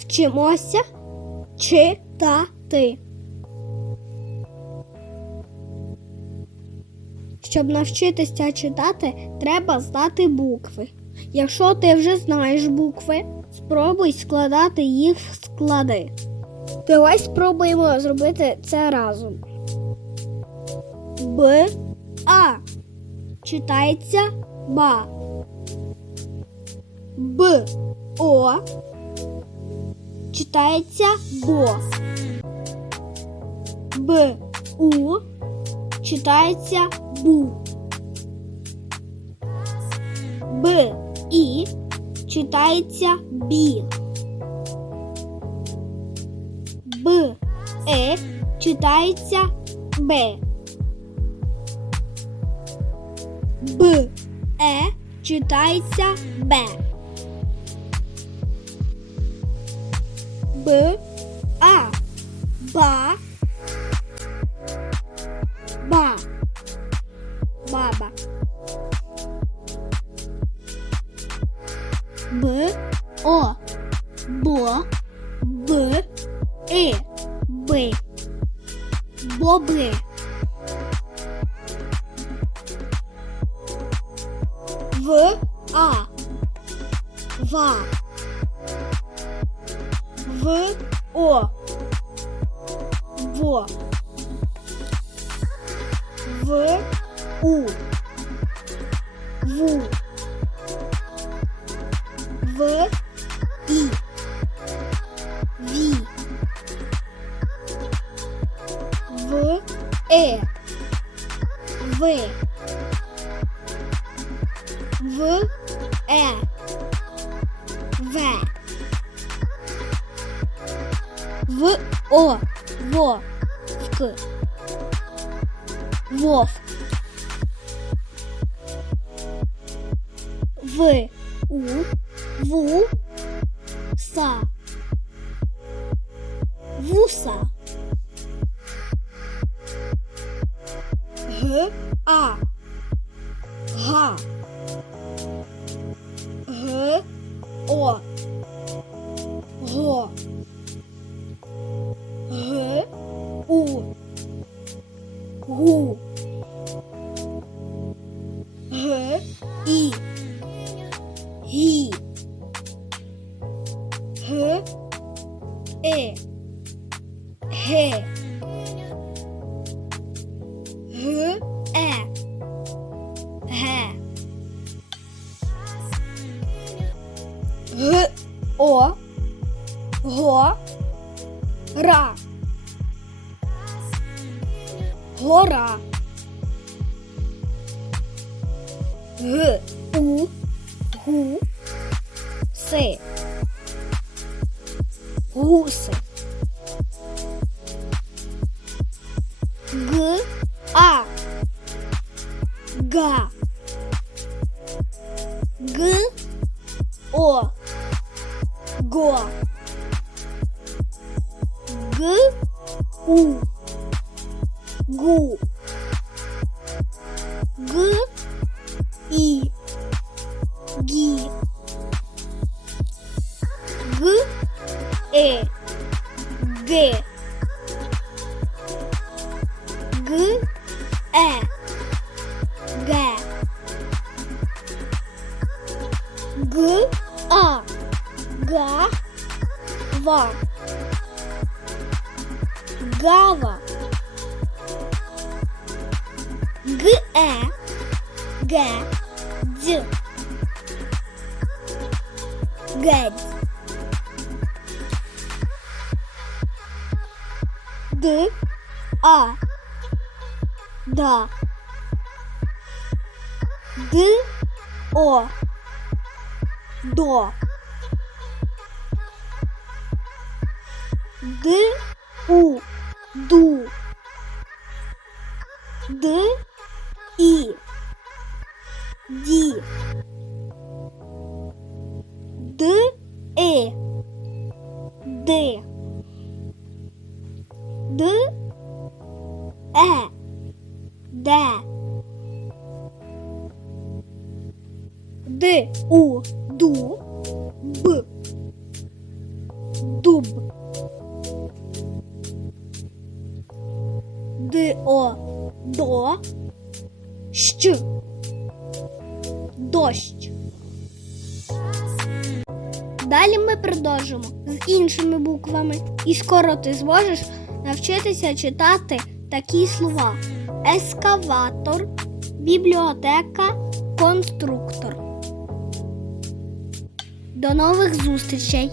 вчимося читати. Щоб навчитися читати, треба знати букви. Якщо ти вже знаєш букви, спробуй складати їх в склади. Давай спробуємо зробити це разом. Б А читається ба. Б О читається бо. Б У читається бу. Б І читається бі. Б Е читається б. Б Е читається б. Б А ба ба баба Б О бо Б И Би Боби В А Ва В О. Во. В У. Ву. В І Ві В Е. В. В Е В О Во Вк Вов. В У Ву Са. Вуса Г А Ге Г. Е. Ге Г. О. Го Ра. Гора. Г. У. Гу. Си Га Г. О. Го. Г. У. Гу. Г. І Гі Г. Е Г. Г Ва Гава. Г Е Г. Дз Гедь Д. А. Да. Д. О. До Д У Ду. Д І. Ді. Д Е. Д Д Е. Де. Д У Ду Д-о. До. Щ. Дощ. Далі ми продовжимо з іншими буквами. І скоро ти зможеш навчитися читати такі слова: ескаватор, бібліотека, конструктор. До нових зустрічей!